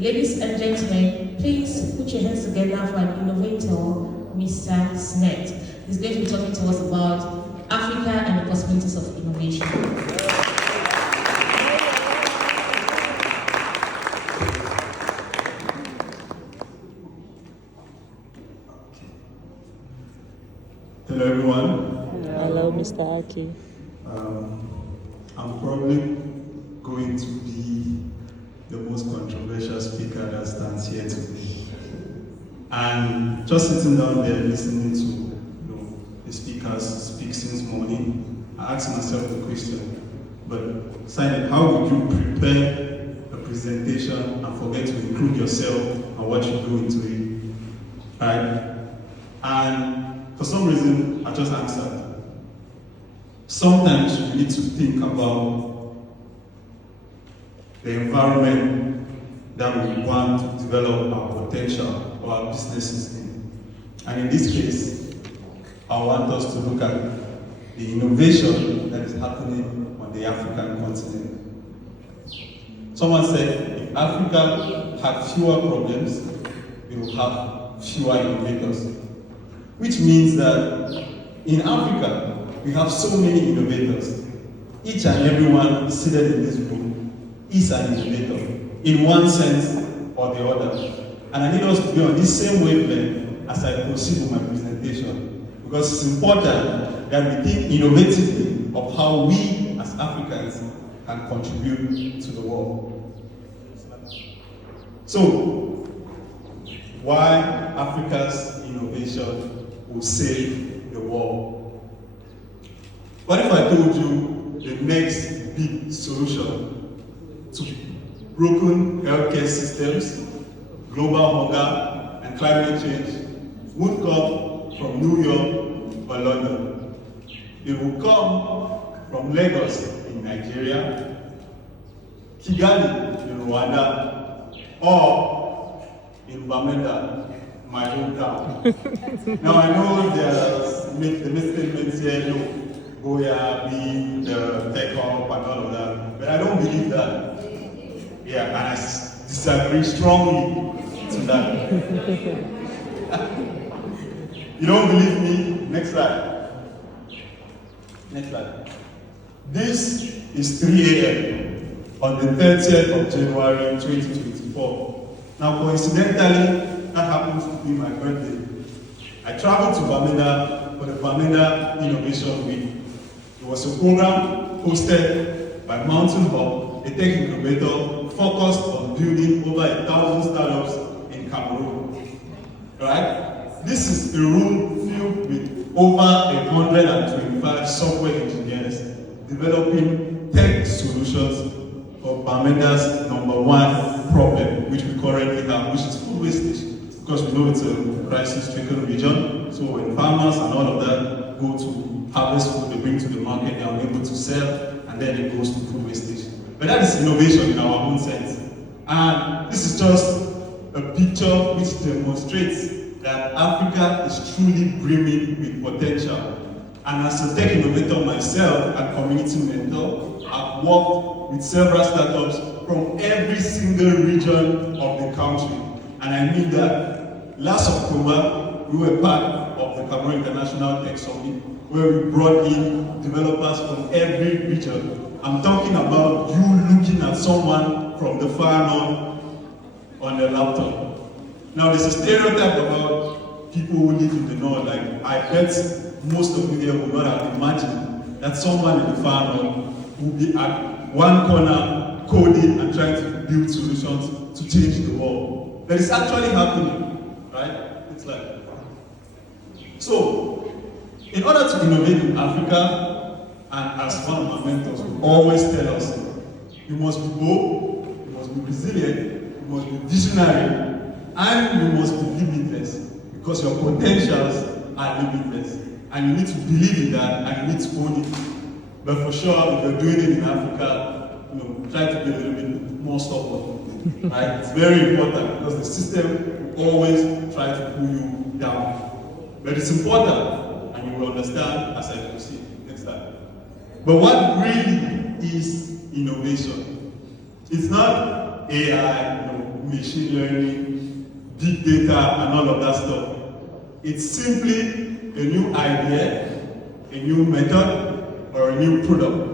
Ladies and gentlemen, please put your hands together for an innovator, Mr. Snet. He's going to be talking to us about Africa and the possibilities of innovation. Hello everyone. Hello, Mr. Aki. I'm probably going to be the most controversial speaker that stands here today. And just sitting down there listening to the speakers speak since morning, I asked myself the question, but Simon, how would you prepare a presentation and forget to include yourself and what you do into it? Right? And for some reason, I just answered. Sometimes we need to think about the environment that we want to develop our potential or our businesses in. And in this case, I want us to look at the innovation that is happening on the African continent. Someone said, if Africa had fewer problems, it will have fewer innovators. Which means that in Africa, we have so many innovators. Each and everyone seated in this room is an innovator, in one sense or the other. And I need us to be on this same wavelength as I proceed with my presentation. Because it's important that we think innovatively of how we as Africans can contribute to the world. So, why Africa's innovation will save the world? What if I told you the next big solution to broken healthcare systems, global hunger, and climate change would come from New York or London? It will come from Lagos in Nigeria, Kigali in Rwanda, or in Bamenda, my hometown. Now I know the misstatements here, Goya, being the tech hub and all of that, but I don't believe that. Yeah, and I disagree strongly to that. You don't believe me? Next slide. Next slide. This is 3 a.m. on the 30th of January 2024. Now, coincidentally, that happens to be my birthday. I traveled to Bamenda for the Bamenda Innovation Week. It was a program hosted by Mountain Hub, a tech incubator focused on building over 1,000 startups in Cameroon. Right? This is a room filled with over 125 software engineers developing tech solutions for Bamenda's #1 problem, which we currently have, which is food wastage. Because we know it's a crisis-stricken region, so when farmers and all of that go to harvest food, they bring to the market, they are able to sell, and then it goes to food wastage. But that is innovation in our own sense. And this is just a picture which demonstrates that Africa is truly brimming with potential. And as a tech innovator myself and community mentor, I've worked with several startups from every single region of the country. And I mean that. Last October, we were part of the Cameroon International Tech Summit, where we brought in developers from every region. I'm talking about you looking at someone from the far north on their laptop. Now, there's a stereotype about people who live in the north. Like, I bet most of you there would not have imagined that someone in the far north would be at one corner coding and trying to build solutions to change the world. But it's actually happening. Right? It's like, so, in order to innovate in Africa, and as one of my mentors will always tell us, you must be bold, you must be resilient, you must be visionary, and you must be limitless, because your potentials are limitless. And you need to believe in that, and you need to own it. But for sure, if you're doing it in Africa, try to be a little bit more stubborn. Right? It's very important, because the system always try to pull you down. But it's important, and you will understand as I proceed. Next time. But what really is innovation? It's not AI, machine learning, big data, and all of that stuff. It's simply a new idea, a new method, or a new product.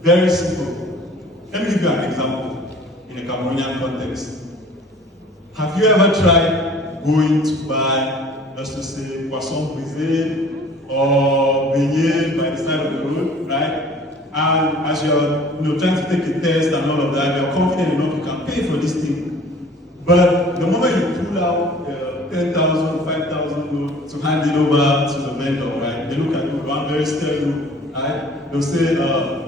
Very simple. Let me give you an example in a Cameroonian context. Have you ever tried going to buy, let's just say, poisson brisé or beignet by the side of the road, right? And as you're trying to take a test and all of that, you're confident enough you can pay for this thing. But the moment you pull out 10,000, 5,000 note to hand it over to the vendor, right? They look at you, one very scary look, right? They'll say,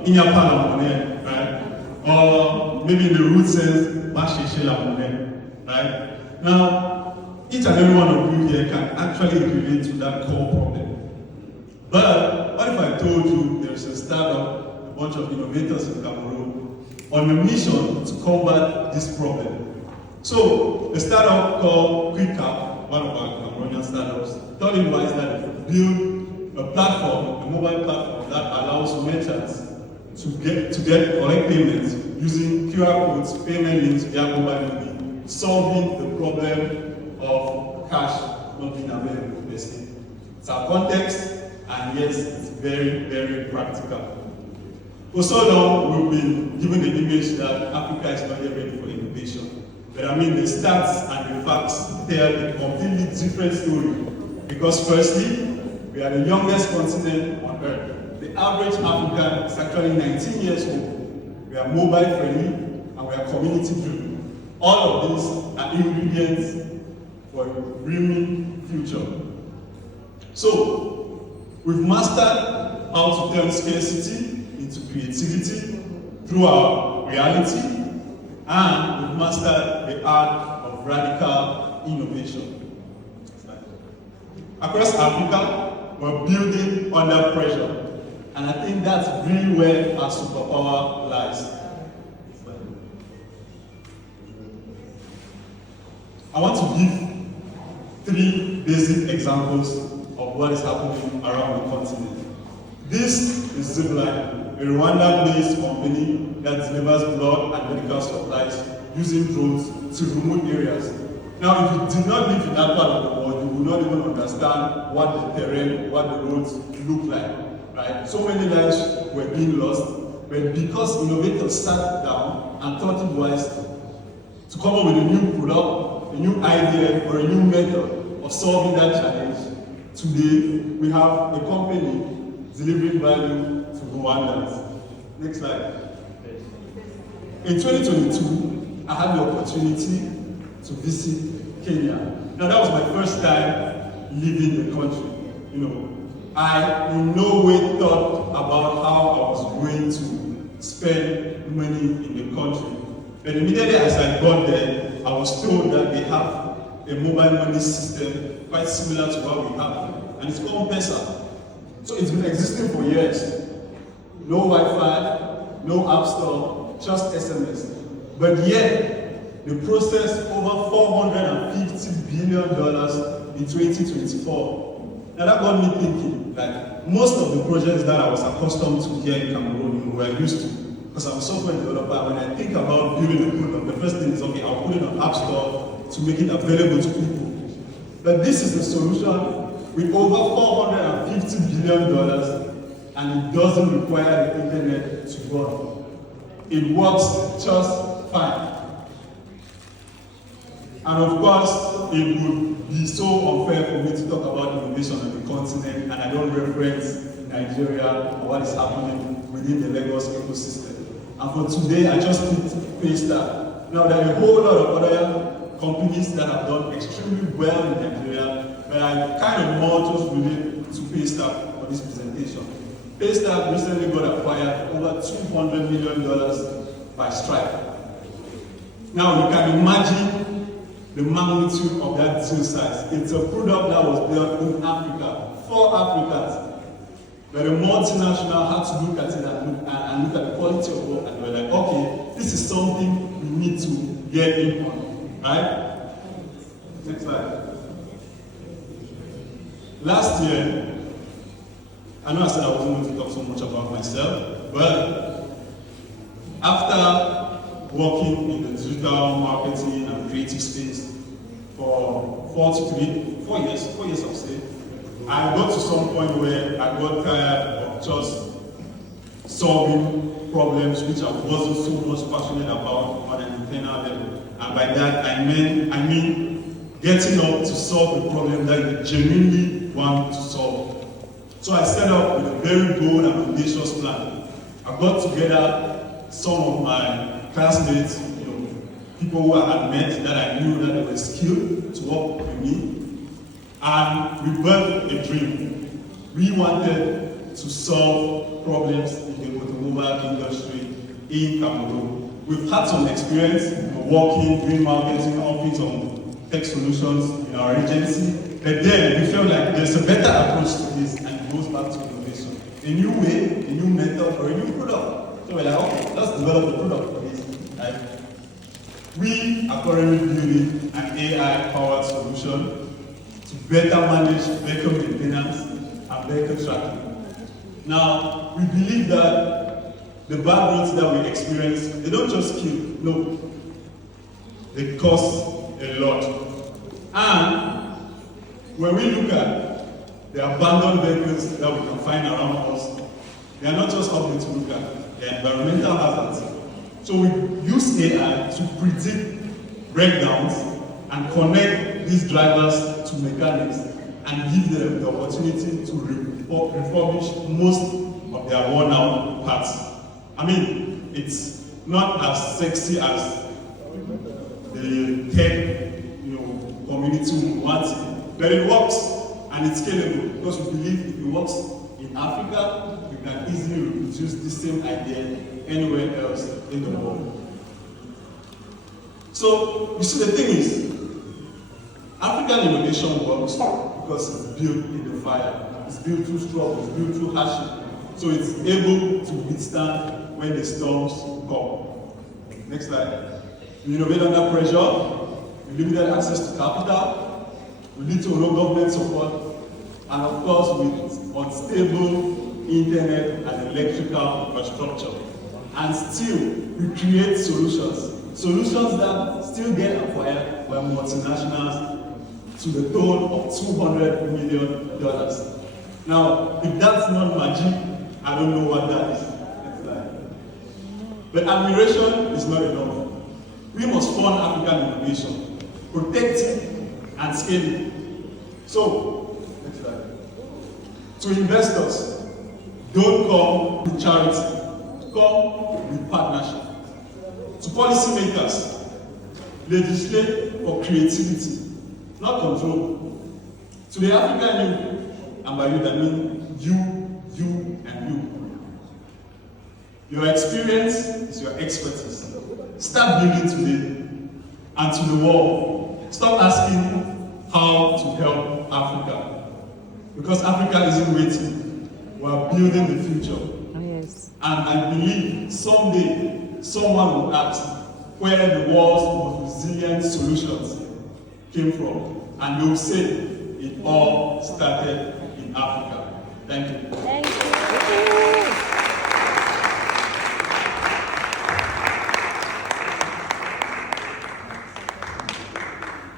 in your palm money, right? Or maybe in the root says, Bashe la money, right? Now, each and every one of you here can actually relate to that core problem. But what if I told you there's a startup, a bunch of innovators in Cameroon, on a mission to combat this problem? So, a startup called QuickApp, one of our Cameroonian startups, thought it wise that it build a platform, a mobile platform that allows merchants to collect payments using QR codes, payment links via mobile money, solving the problem of cash not being available, basically. It's our context, and yes, it's very, very practical. For so long, we've been given the image that Africa is not yet ready for innovation. But I mean, the stats and the facts tell a completely different story. Because firstly, we are the youngest continent on Earth. The average African is actually 19 years old. We are mobile friendly, and we are community driven. All of these are ingredients for a brimming future. So, we've mastered how to turn scarcity into creativity through our reality, and we've mastered the art of radical innovation. Across Africa, we're building under pressure, and I think that's really where our superpower lies. I want to give 3 basic examples of what is happening around the continent. This is Zipline, a Rwanda-based company that delivers blood and medical supplies using drones to remote areas. Now, if you did not live in that part of the world, you would not even understand what the terrain, what the roads look like, right? So many lives were being lost, but because innovators sat down and thought it wise to come up with a new product, a new idea, or a new method of solving that challenge, today we have a company delivering value to Rwandans. Next slide. In 2022, I had the opportunity to visit Kenya. Now that was my first time leaving the country. I in no way thought about how I was going to spend money in the country. But immediately as I got there, I was told that they have a mobile money system quite similar to what we have, and it's called M-Pesa. So it's been existing for years. No Wi-Fi, no App Store, just SMS. But yet, they processed over $450 billion in 2024. Now that got me thinking, like, most of the projects that I was accustomed to here in Cameroon were used to, because I'm a software developer. When I think about building a product, the first thing is, okay, I'll put it on App Store to make it available to people. But this is a solution with over $450 billion, and it doesn't require the internet to run. It works just fine. And of course, it would be so unfair for me to talk about innovation on the continent, and I don't reference Nigeria or what is happening within the Lagos ecosystem. And for today, I just picked Paystack. Now, there are a whole lot of other companies that have done extremely well in Nigeria, but I kind of more just relate to Paystack for this presentation. Paystack recently got acquired over $200 million by Stripe. Now, you can imagine the magnitude of that deal size. It's a product that was built in Africa, for Africans. But a multinational had to look at it and look at the quality of work, and they were like, okay, this is something we need to get in on, right? Next slide. Last year, I know I said I wasn't going to talk so much about myself, but after working in the digital marketing and creative space for 4 years of stay. I got to some point where I got tired of just solving problems which I wasn't so much passionate about on an internal level. And by that I mean getting up to solve the problem that you genuinely want to solve. So I set up with a very bold and ambitious plan. I got together some of my classmates, people who I had met that I knew that they were skilled to work with me, and we birthed a dream. We wanted to solve problems in the automobile industry in Cameroon. We've had some experience working, doing marketing, offering some tech solutions in our agency, but then we felt like there's a better approach to this, and it goes back to innovation. A new way, a new method, or a new product. So we're like, okay, let's develop a product for this. Right? We are currently building an AI-powered solution to better manage vehicle maintenance and vehicle tracking. Now, we believe that the bad roads that we experience, they don't just kill, no. They cost a lot. And when we look at the abandoned vehicles that we can find around us, they are not just ugly to look at, they are environmental hazards. So we use AI to predict breakdowns and connect these drivers to mechanics and give them the opportunity to refurbish most of their worn out parts. I mean, it's not as sexy as the tech community wants it, but it works and it's scalable because we believe if it works in Africa, we can easily reproduce the same idea anywhere else in the world. So, you see, the thing is, African innovation works because it's built in the fire. It's built through struggle, it's built through hardship. So it's able to withstand when the storms come. Next slide. We innovate under pressure, we limited access to capital, we need to low government support, and of course with unstable internet and electrical infrastructure. And still, we create solutions that still get acquired by multinationals to the tune of $200 million. Now, if that's not magic, I don't know what that is. But admiration is not enough. We must fund African innovation, protect it, and scale it. So, next slide. To investors, don't come with charity, come with partnership. To policymakers, legislate for creativity, not control. To the African youth, and by youth I mean you, and you. Your experience is your expertise. Start building today, and to the world, stop asking how to help Africa. Because Africa isn't waiting, we are building the future. Oh, yes. And I believe someday, someone will ask where the world's most resilient solutions came from. And they will say it all started in Africa. Thank you. Thank you.